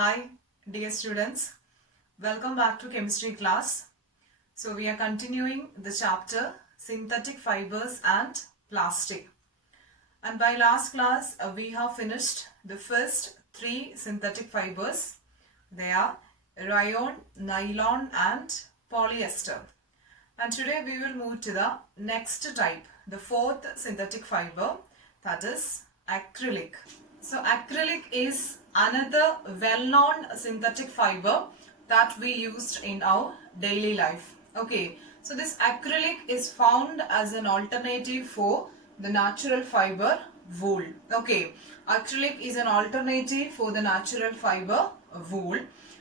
Hi, dear students. Welcome back to chemistry class. So we are continuing the chapter synthetic fibers and plastic. And by last class, we have finished the first three synthetic fibers. They are rayon, nylon and polyester. And today we will move to the next type, the fourth synthetic fiber, that is acrylic. So acrylic is another well-known synthetic fiber that we used in our daily life. Okay, so this acrylic is found as an alternative for the natural fiber wool. Okay, acrylic is an alternative for the natural fiber wool.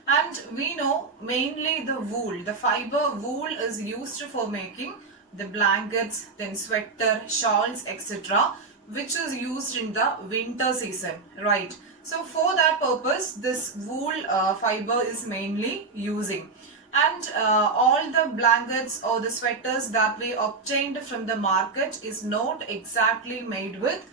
And we know mainly the wool, the fiber wool is used for making the blankets, then sweater, shawls, etc., which is used in the winter season, right? So for that purpose, this wool fiber is mainly using. And all the blankets or the sweaters that we obtained from the market is not exactly made with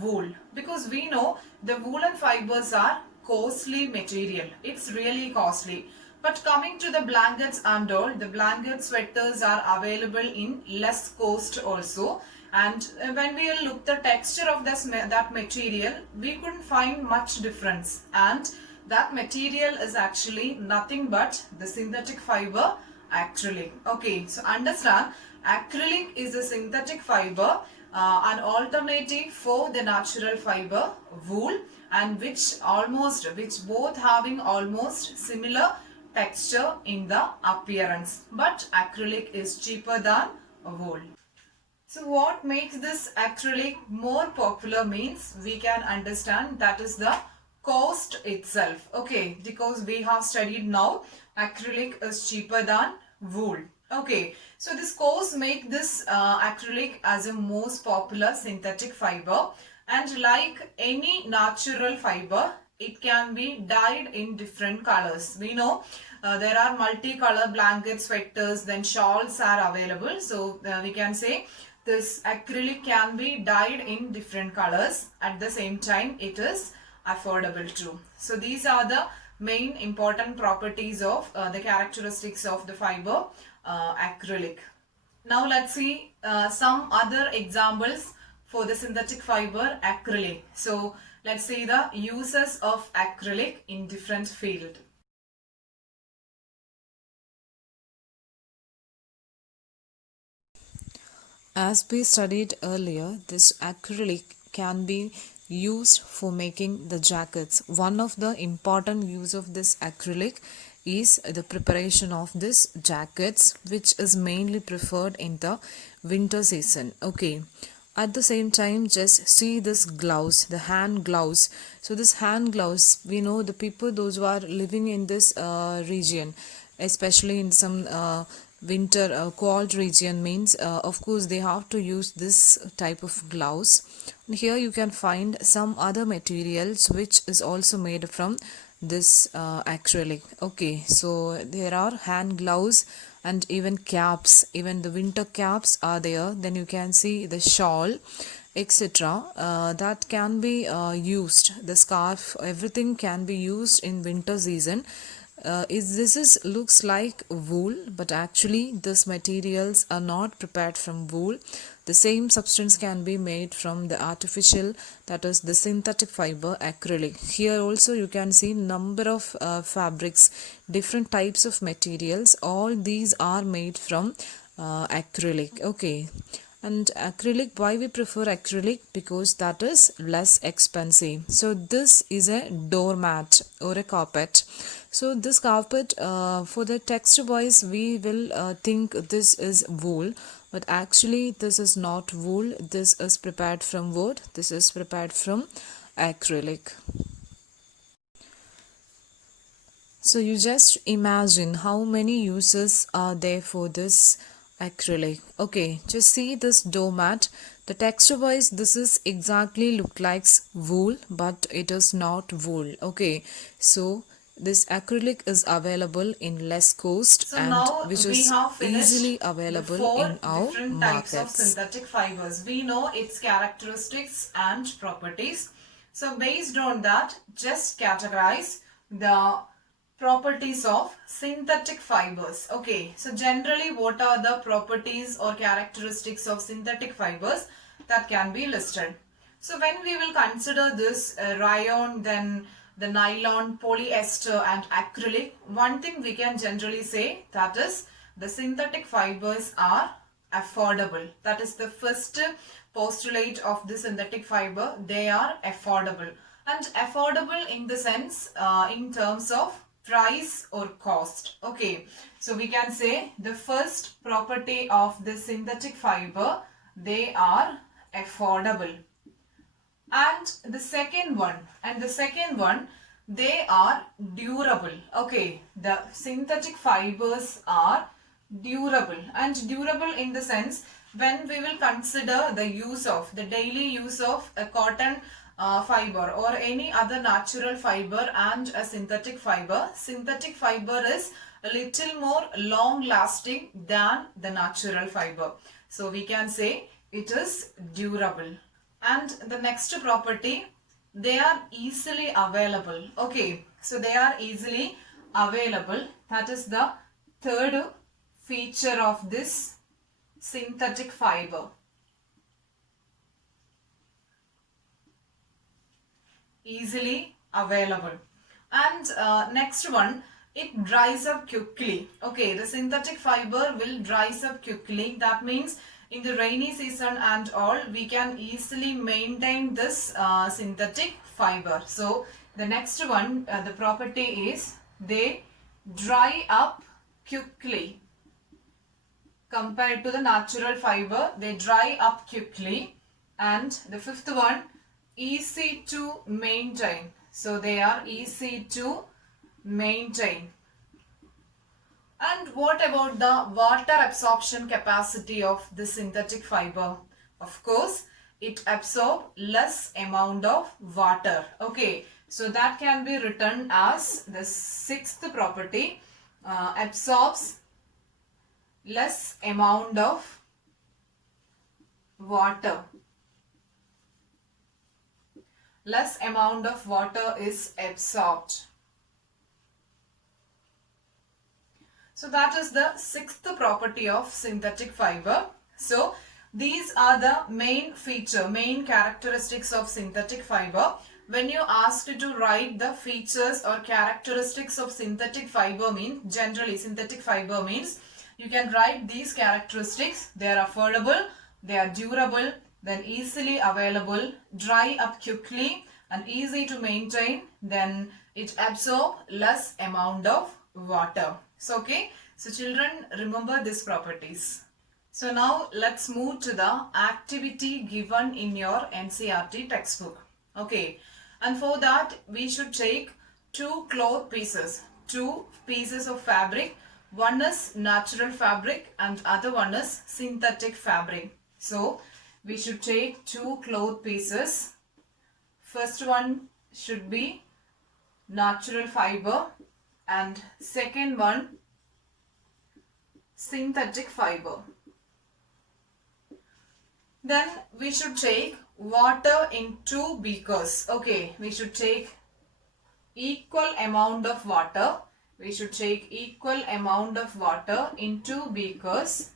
wool, because we know the woolen fibers are costly material. It's really costly. But coming to the blankets and all, the blanket sweaters are available in less cost also. And when we look the texture of that material, we couldn't find much difference. And that material is actually nothing but the synthetic fiber acrylic. Okay, so understand, acrylic is a synthetic fiber, an alternative for the natural fiber wool, and which both having almost similar texture in the appearance, but acrylic is cheaper than wool. So what makes this acrylic more popular means we can understand that is the cost itself. Okay, because we have studied now acrylic is cheaper than wool. Okay, so this cost make this acrylic as a most popular synthetic fiber, and like any natural fiber, it can be dyed in different colors. We know there are multicolor blankets, sweaters, then shawls are available. So we can say this acrylic can be dyed in different colors. At the same time, it is affordable too. So these are the main important properties of the characteristics of the fiber acrylic. Now let's see some other examples for the synthetic fiber acrylic. So let's see the uses of acrylic in different field. As we studied earlier, this acrylic can be used for making the jackets. One of the important use of this acrylic is the preparation of this jackets, which is mainly preferred in the winter season. Okay. At the same time, just see this gloves, the hand gloves. So this hand gloves, we know the people, those who are living in this region, especially in some winter cold region, means of course they have to use this type of gloves. And here you can find some other materials which is also made from this acrylic. Okay, so there are hand gloves and even caps, even the winter caps are there. Then you can see the shawl, etc. That can be used, the scarf, everything can be used in winter season. Looks like wool, but actually these materials are not prepared from wool. The same substance can be made from the artificial, that is the synthetic fiber acrylic. Here also you can see number of fabrics, different types of materials. All these are made from acrylic. Okay. And acrylic, why we prefer acrylic? Because that is less expensive. So this is a doormat or a carpet. So this carpet, for the texture wise, we will think this is wool, but actually this is not wool. This is prepared from wood. This is prepared from acrylic. So you just imagine how many uses are there for this acrylic. Okay, just see this doormat. The texture wise, this is exactly look like wool, but it is not wool. Okay, so this acrylic is available in less cost, So and now which we is have easily finished the available four in our different types of markets. synthetic fibers. We know its characteristics and properties. So based on that, just categorize the properties of synthetic fibers. Okay, so generally what are the properties or characteristics of synthetic fibers that can be listed? So when we will consider this rayon, then the nylon, polyester and acrylic, one thing we can generally say, that is the synthetic fibers are affordable. That is the first postulate of the synthetic fiber. They are affordable, and affordable in the sense in terms of price or cost. Okay, so we can say the first property of the synthetic fiber, they are affordable. And the second one, they are durable. Okay, the synthetic fibers are durable, and durable in the sense when we will consider the daily use of a cotton fiber or any other natural fiber and a synthetic fiber is a little more long lasting than the natural fiber. So we can say it is durable. And the next property, they are easily available. Okay, so they are easily available. That is the third feature of this synthetic fiber. Easily available. And next one, it dries up quickly. Okay, the synthetic fiber will dries up quickly. That means in the rainy season and all, we can easily maintain this synthetic fiber. So the next one, the property is they dry up quickly. Compared to the natural fiber, they dry up quickly. And the fifth one, easy to maintain. So they are easy to maintain. And what about the water absorption capacity of the synthetic fiber? Of course, it absorbs less amount of water. Okay, so that can be written as the sixth property, absorbs less amount of water. Less amount of water is absorbed. So that is the sixth property of synthetic fiber. So these are the main characteristics of synthetic fiber. When you asked to write the features or characteristics of synthetic fiber means, generally synthetic fiber means, you can write these characteristics. They are affordable, they are durable, then easily available, dry up quickly and easy to maintain, then it absorbs less amount of water. So okay, so children, remember these properties. So now let's move to the activity given in your NCERT textbook. Okay, and for that we should take two pieces of fabric. One is natural fabric and other one is synthetic fabric. So we should take two cloth pieces. First one should be natural fiber and second one synthetic fiber. Then we should take water in two beakers. Okay, we should take equal amount of water. We should take equal amount of water in two beakers.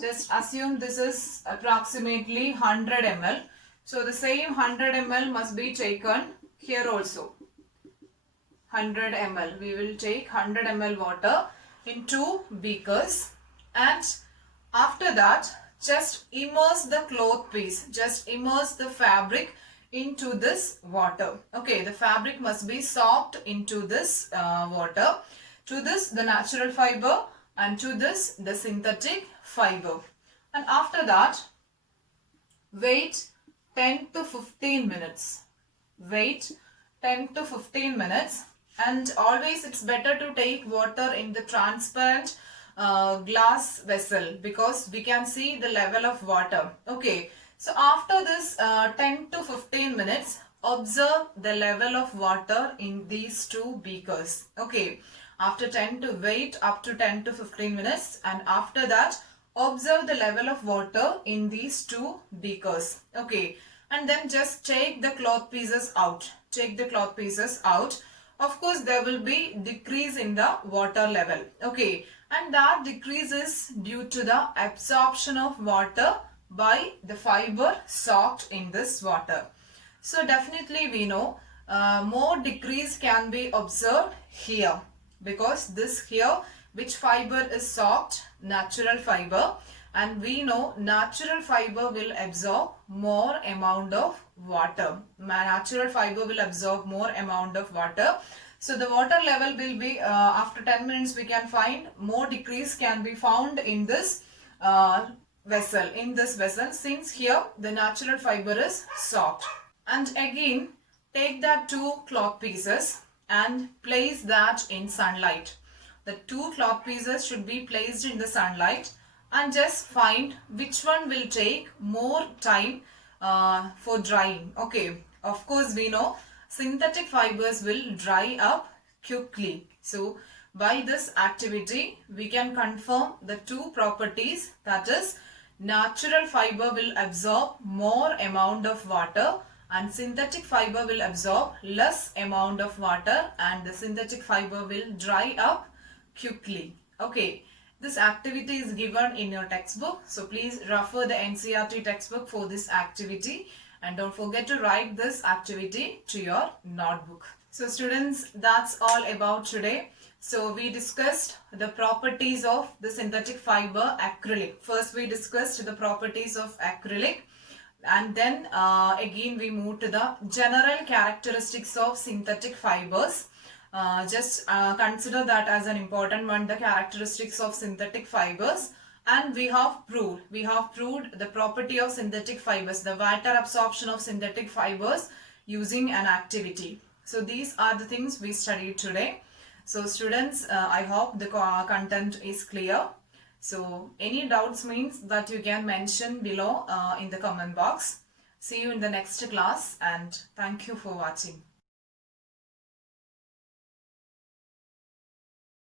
Just assume this is approximately 100 ml. So the same 100 ml must be taken here also. 100 ml. We will take 100 ml water in two beakers, and after that just immerse the cloth piece. Just immerse the fabric into this water. Okay, the fabric must be soaked into this water. To this the natural fiber and to this the synthetic fiber. And after that wait 10 to 15 minutes. Wait 10 to 15 minutes. And always it's better to take water in the transparent glass vessel, because we can see the level of water. Okay, so after this 10 to 15 minutes, observe the level of water in these two beakers. Okay, after wait up to 10 to 15 minutes, and after that observe the level of water in these two beakers. Okay, and then just take the cloth pieces out. Take the cloth pieces out. of course there will be decrease in the water level. Okay, and that decrease is due to the absorption of water by the fiber soaked in this water. So definitely we know more decrease can be observed here, because this here which fiber is soaked, natural fiber, and we know natural fiber will absorb more amount of water. Natural fiber will absorb more amount of water. So the water level will be after 10 minutes we can find more decrease can be found in this vessel, since here the natural fiber is soaked. And again take that 2 cloth pieces and place that in sunlight. The 2 cloth pieces should be placed in the sunlight, and just find which one will take more time for drying. Okay, of course we know synthetic fibers will dry up quickly. So by this activity we can confirm the 2 properties, that is natural fiber will absorb more amount of water and synthetic fiber will absorb less amount of water, and the synthetic fiber will dry up quickly. Okay, this activity is given in your textbook, so please refer the NCERT textbook for this activity, and don't forget to write this activity to your notebook. So students, that's all about today. So we discussed the properties of the synthetic fiber acrylic. First we discussed the properties of acrylic, and then again we move to the general characteristics of synthetic fibers. Just consider that as an important one, the characteristics of synthetic fibers. And we have proved the property of synthetic fibers, the water absorption of synthetic fibers using an activity. So these are the things we studied today. So students, I hope the content is clear. So any doubts means that you can mention below in the comment box. See you in the next class, and thank you for watching.